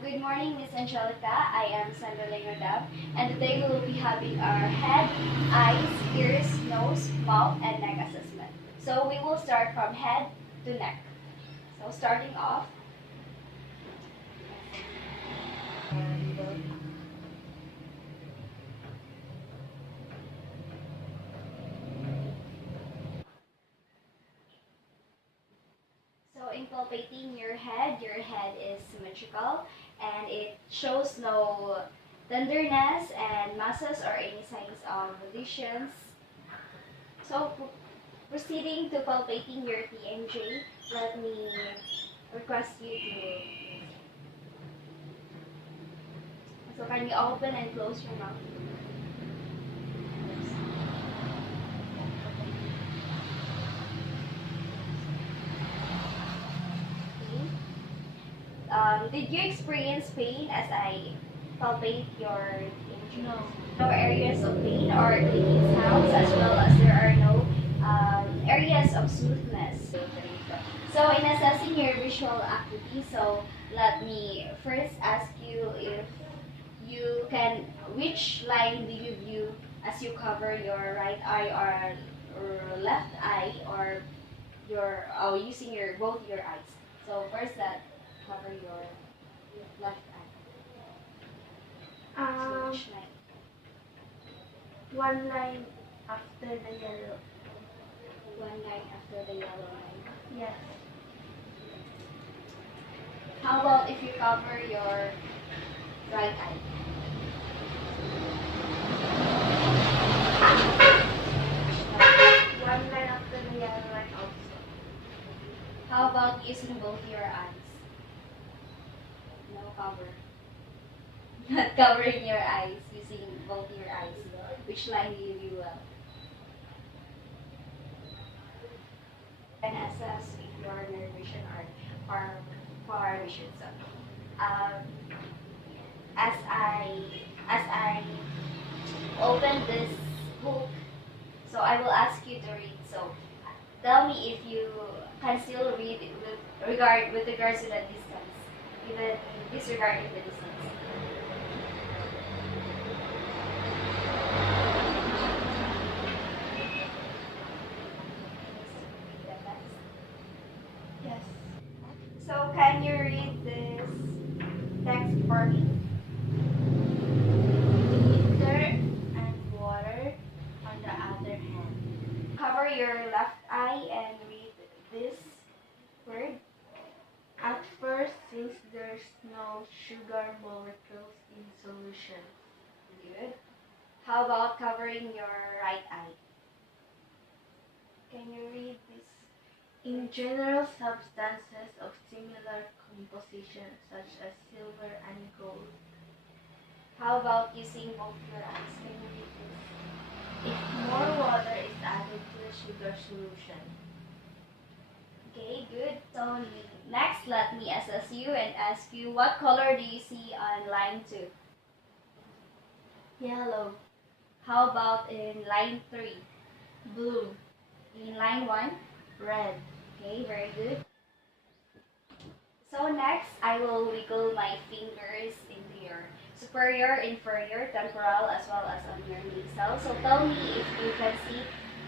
Good morning, Miss Angelica. I am Sandra Leonardab, and today we will be having our head, eyes, ears, nose, mouth, and neck assessment. So we will start from head to neck. So starting off, so in palpating your head is symmetrical and it shows no tenderness and masses or any signs of lesions. So proceeding to palpating your TMJ, let me request you to. So can you open and close your mouth? Okay. Did you experience pain as I palpate your TMJ? No. No areas of pain or clicking sounds, as well as there are no areas of smoothness. So in assessing your visual acuity, so let me first ask you if you can, which line do you view as you cover your right eye or left eye, or your using your both your eyes. So first that cover your left eye. So which line? One line after the yellow. One line after the yellow line. Yes. How about if you cover your right eye? One line after the yellow line also. How about using both your eyes? No cover. Not covering your eyes, using both your eyes. Which line do you view well? And assess if your near vision or far vision. So, as I open this book, so I will ask you to read. So tell me if you can still read with regards to the distance, even disregarding the distance. Yes. So can you read this text for me? Ether and water on the other hand. Cover your left eye and read this word. At first, since there's no sugar molecules in solution. Good. How about covering your right eye? Can you read this? In general, substances of similar composition such as silver and gold. How about using both your eyes? Can you read this? If more water is added to the sugar solution. Okay, good. So next, let me assess you and ask you, what color do you see on line 2? Yellow. How about in line 3? Blue. In line 1? Red. Okay, very good. So next, I will wiggle my fingers into your superior, inferior, temporal, as well as on your nasal. So tell me if you can see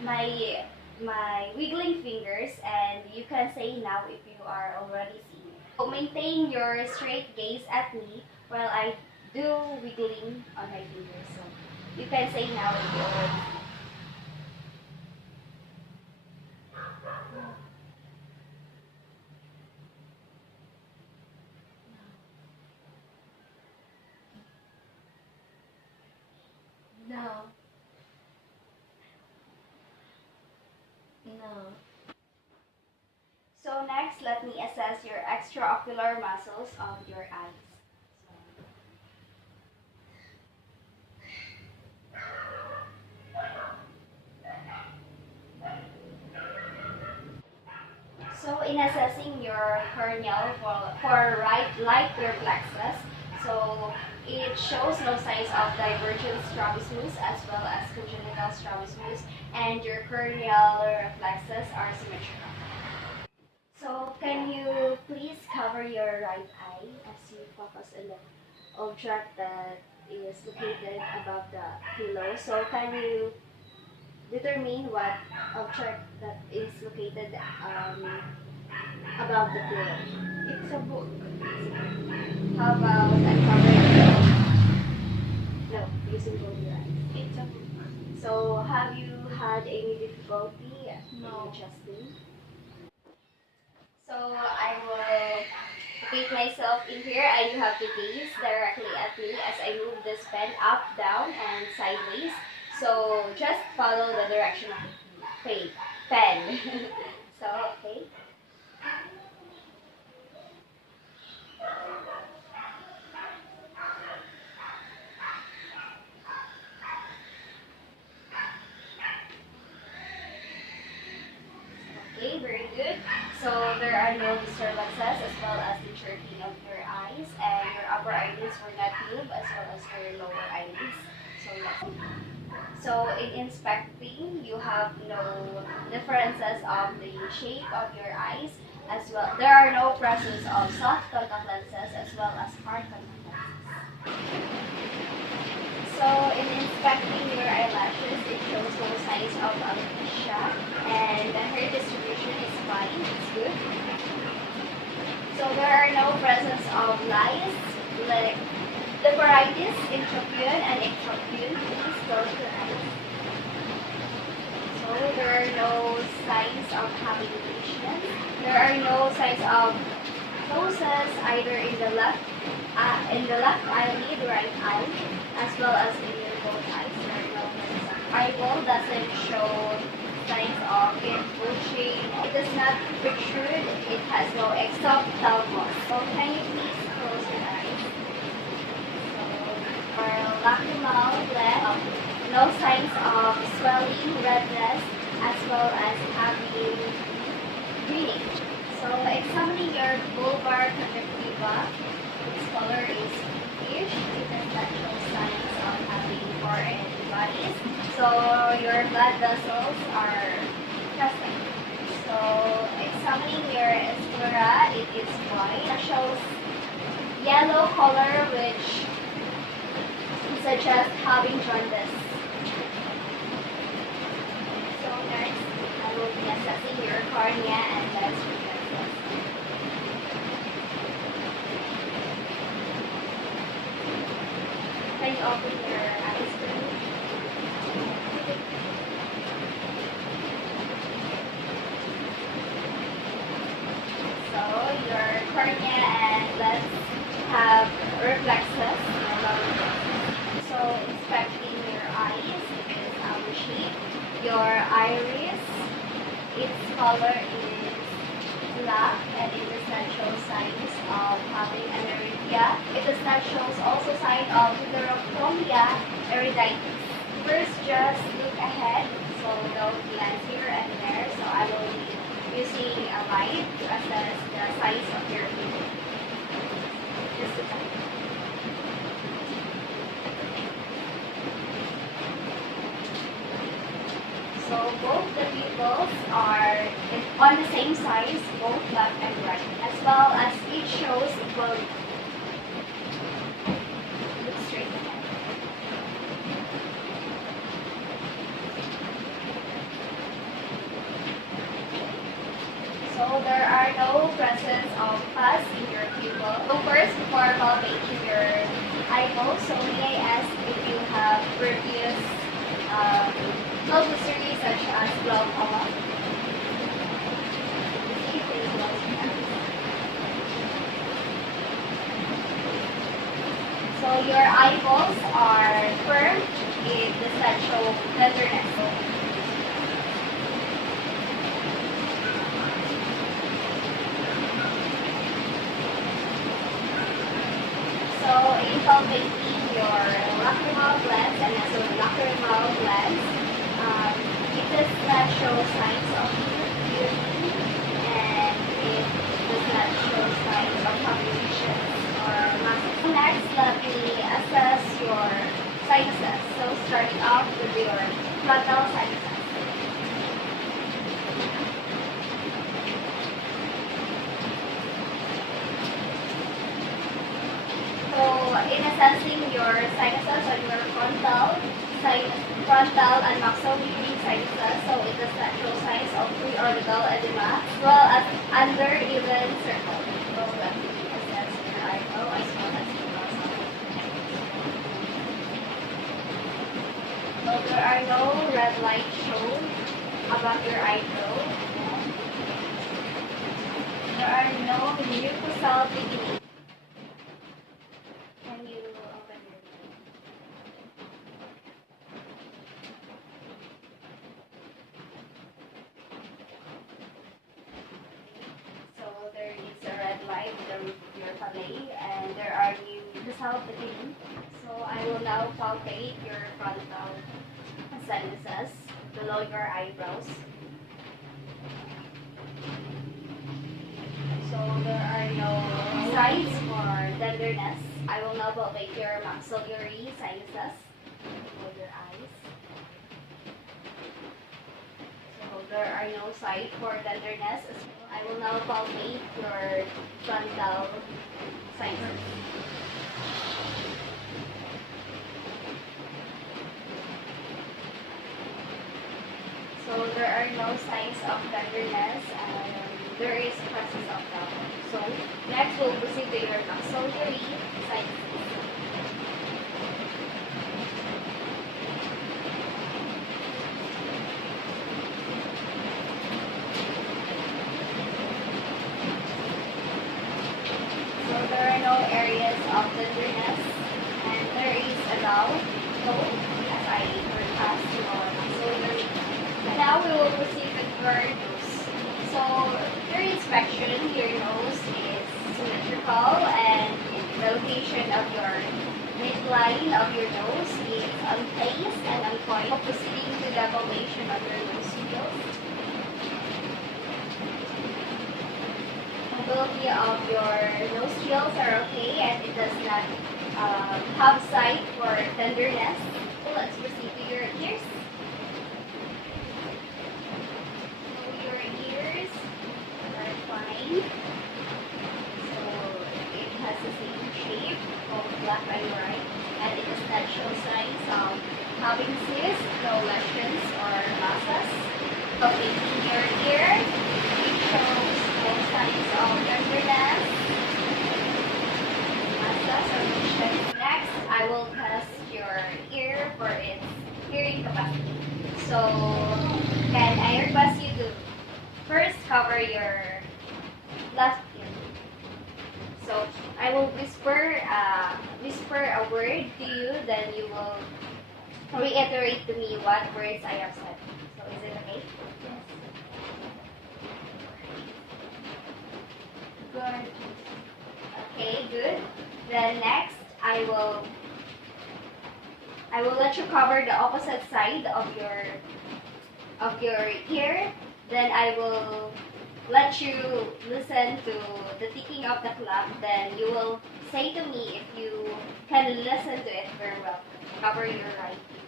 my wiggling fingers, and you can say now if you are already seeing it. So maintain your straight gaze at me while I do wiggling on my fingers. So you can say now if you already see it. No. No. So next, let me assess your extraocular muscles of your eyes. So in assessing your corneal for right light reflexes, so it shows no signs of divergent strabismus as well as congenital strabismus, and your corneal reflexes are symmetrical. So can you please cover your right eye as you focus on the object that is located above the pillow. So can you determine what object that is located above the pillow? It's a book. How about uncovering? No, using both your eyes. It's a book. So have you had any difficulty No. in adjusting? So I will locate myself in here, and you have to gaze directly at me as I move this pen up, down, and sideways. So just follow the direction of the pen. So okay. Okay, very good. So there are no disturbances as well as the jerking of your eyes, and your upper eyelids were not moved as well as your lower eyelids. So in inspecting, you have no differences of the shape of your eyes as well. There are no presence of soft contact lenses as well as hard contact lenses. So in inspecting your eyelashes, it shows no signs of alopecia, and the hair distribution is fine, it's good. So there are no presence of lice, leporitis, intrapion, and ectropion. Please close your eyes. So there are no signs of having lesions. There are no signs of ptosis either in the left eyelid, right eye, as well as in your both eyes. There are no signs of eyeball doesn't show signs of it bulging. It does not protrude. It has no exophthalmos. So can you please close your eyes? So for lacrimal gland, no signs of swelling, redness, as well as having bleeding. So examining your bulbar conjunctiva, its color is pinkish. It does not show signs of having foreign bodies. So your blood vessels are present. So examining your sclera, it is white. It shows yellow color, which suggests having jaundice. So next, I will be assessing your cornea and lens reflexes. Can you open your eyes for me? So your cornea and lens have reflexes. So inspecting your eyes, it is our shape. Your iris, its color is black, and it does not show signs of having aniridia. It does not show also sign of heterochromia iriditis. First, just look ahead, so don't glance here and there. So I will be using a light to assess the size of your pupil. Just look ahead. So both the pupils are on the same size, both left and right, as well as each shows equal. Look straight ahead. So there are no presence of pus in your pupil. So first, before palpating your eyeball, so may I ask if you have previous health history such as glaucoma? So your eyeballs are firm. It does not show tenderness. So in palpating your lacrimal glands and also lacrimal glands, it does not show signs of puberty, and it does not show signs of complications or masses. Next, let me assess your sinuses. So starting off with your frontal sinuses. in assessing your sinuses on your frontal and maxillary sinuses, so it does not show signs of preorbital edema, as well as under-even circle. So let me assess your eyebrow as well as your muscle. So there are no red lights shown above your eyebrow. There are no mucosal thickening. Can you open your window? So there is a red light in the roof of your palate, and there are mucosal thickening. So I will now palpate your frontal sinuses below your eyebrows. So there are no signs for tenderness. I will now palpate your maxillary sinuses below your eyes. So there are no signs for tenderness. I will now palpate your frontal sinuses. So there are no signs of tenderness and there is presence of trouble. So next we'll proceed to your maxillary sinuses. So there are no areas of tenderness and there is a dull tone as I forecast your maxillary. And now we will proceed with your nose. So your inspection, your nose is symmetrical and the location of your midline of your nose is on place and on point. Proceeding to the evaluation of your nostrils. Mobility of your nostrils are okay and it does not have sign for tenderness. So let's proceed to your ears. Fine. So it has the same shape, both left and right, and it does not show signs of having cysts, no lesions or masses. Okay, in your ear, it shows no signs of tenderness, masses or lesions. Next, I will test your ear for its hearing capacity. So, can I request you to first cover your left ear. So I will whisper a word to you, then you will reiterate to me what words I have said. So is it okay? Good. Okay, good. Then next I will let you cover the opposite side of your ear. Then I will let you listen to the ticking of the clock. Then you will say to me if you can listen to it very well. Cover your right ear.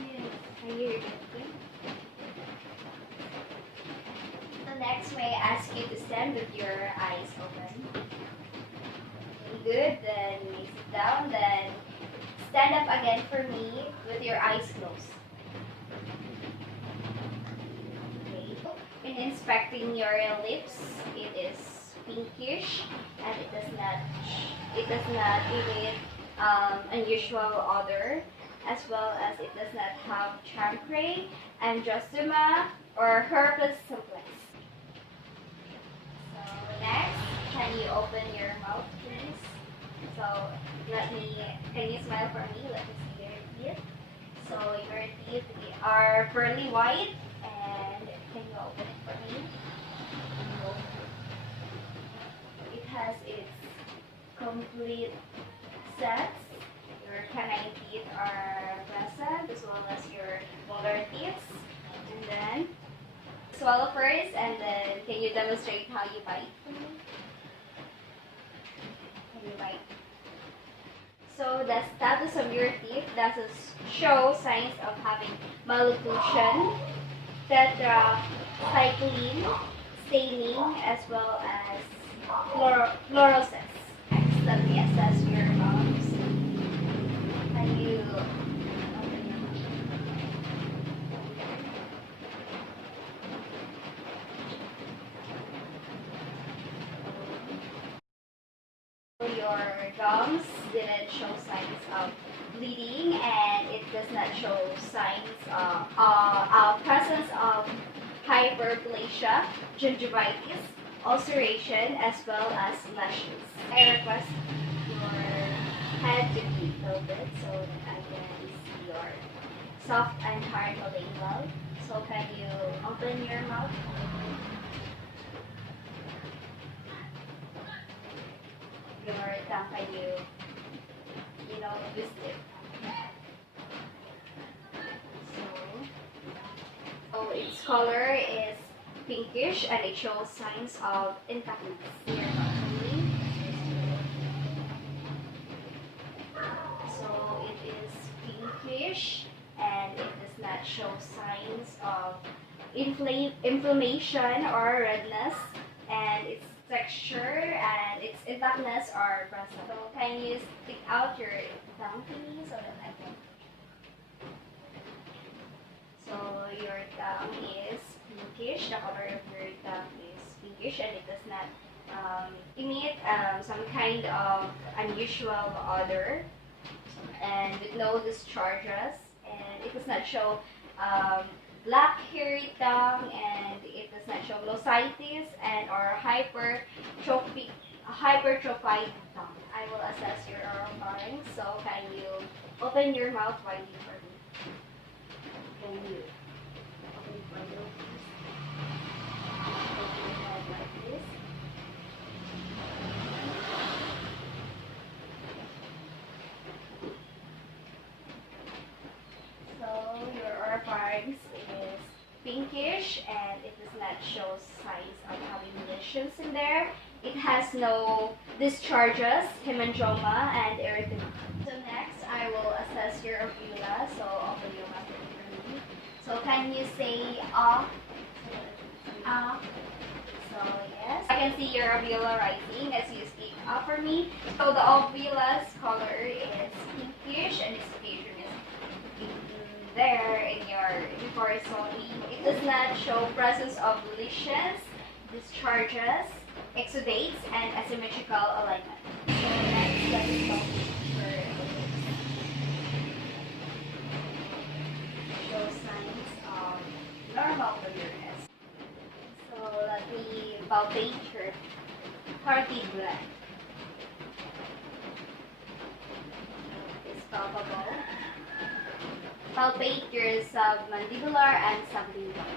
Yes. I hear it. Okay? So next, may I ask you to stand with your eyes open? Good, then you may sit down, then stand up again for me with your eyes closed. Okay. In inspecting your lips, it is pinkish and it does not emit unusual odor, as well as it does not have chancre, angiosperma, or herpes simplex. So next, can you open your mouth, please? So can you smile for me? Let me see your teeth. So your teeth are pearly white, and can you open it for me? It has its complete sets. Your canine teeth are present, as well as your molar teeth. And then swallow first, and then can you demonstrate how you bite for me? Can you bite? So the status of your teeth does show signs of having malocclusion, tetracycline, staining, as well as fluorosis. Next, let me assess your gums. Can you open your mouth? Your gums didn't show signs of bleeding, and it does not show signs of presence of hyperplasia, gingivitis, ulceration, as well as lesions. I request your head to be tilted so that I can see your soft and hard lingual. So can you open your mouth? Your tongue, can you twist it. So its color is pinkish and it shows signs of intactness. Here, actually. So it is pinkish and it does not show signs of inflammation or redness, and its texture and its intactness are present. So can you stick out your tongue to me so that I can? So your tongue is pinkish. The color of your tongue is pinkish and it does not emit some kind of unusual odor, and with no discharges, and it does not show black hairy tongue, and it does not show glossitis and or hypertrophied tongue. I will assess your oropharynx. So can you open your mouth widely for me? Can you open it widely, please? Open your mouth like this. So your oropharynx is pinkish and it does not show signs of having lesions in there. It has no discharges, hemangioma, and erythema. So next, I will assess your uvula. So open your mouth for me. So can you say ah? Ah. So yes, I can see your uvula rising as you speak ah for me. So the uvula's color is pinkish and its location is there in your horizontally. It does not show presence of lesions, discharges, exudates, and asymmetrical alignment. So next, let me talk for show signs of normal clearness. So let me palpate your hearty blood. It's palpable. Palpate your submandibular and sublingual.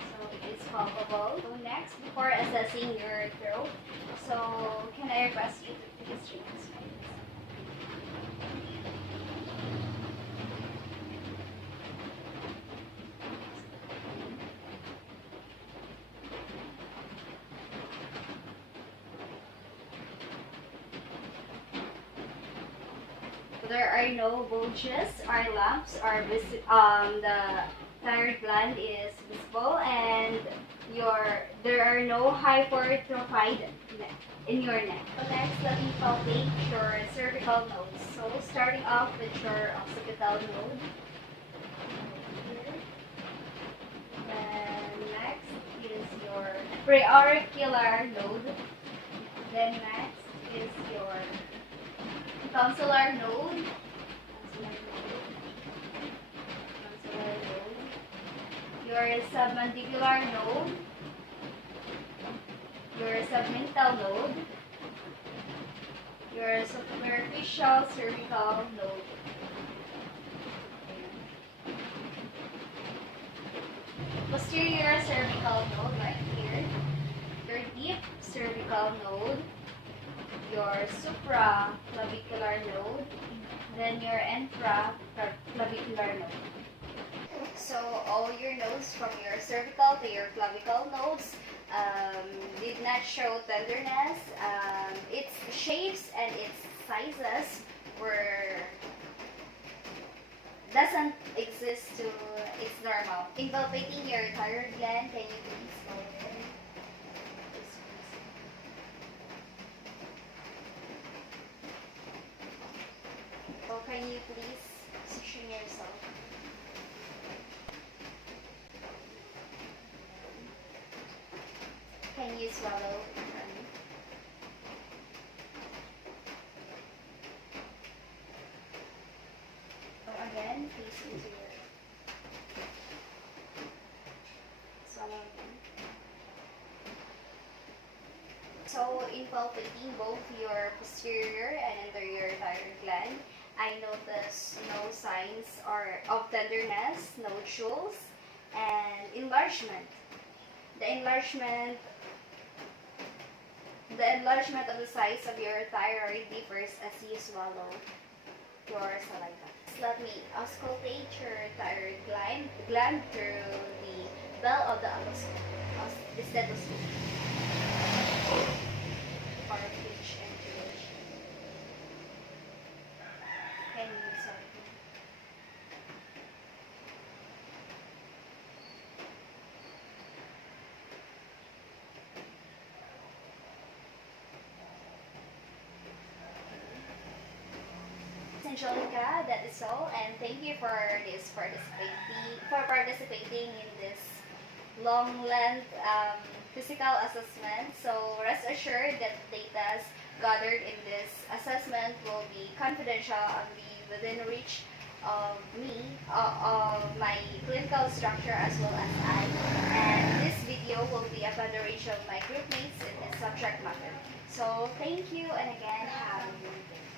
So it is palpable. So next, before assessing your throat, so can I request you to please drink this one? There are no bulges or lumps, or the thyroid gland is visible, and there are no hypertrophied neck in your neck. So next, let me palpate your cervical node. So starting off with your occipital node. Here. Then next is your preauricular node. Then next is your tonsillar node. Your submandibular node. Your submental node. Your superficial cervical node. Posterior cervical node right here. Your deep cervical node. Your supraclavicular node, then your infraclavicular node. So all your nodes from your cervical to your clavicle nodes did not show tenderness. Its shapes and its sizes were doesn't exist to its normal. Inculpating your thyroid gland, can you please go ahead? Or can you please position yourself? Can you swallow? So again, face into your swallow again. So in palpating both your posterior and anterior thyroid gland, I notice no signs of tenderness, nodules, and enlargement. The enlargement of the size of your thyroid differs as you swallow your saliva. Let me auscultate your thyroid gland through the bell of the stethoscope for pitch and duration. Can you sorry? Angelica, that is all, and thank you for participating in this long length physical assessment. So rest assured that the data gathered in this assessment will be confidential and be within reach of me, of my clinical structure as well as I. And this video will be upon the reach of my group mates in this subject matter. So thank you, and again, have a good day.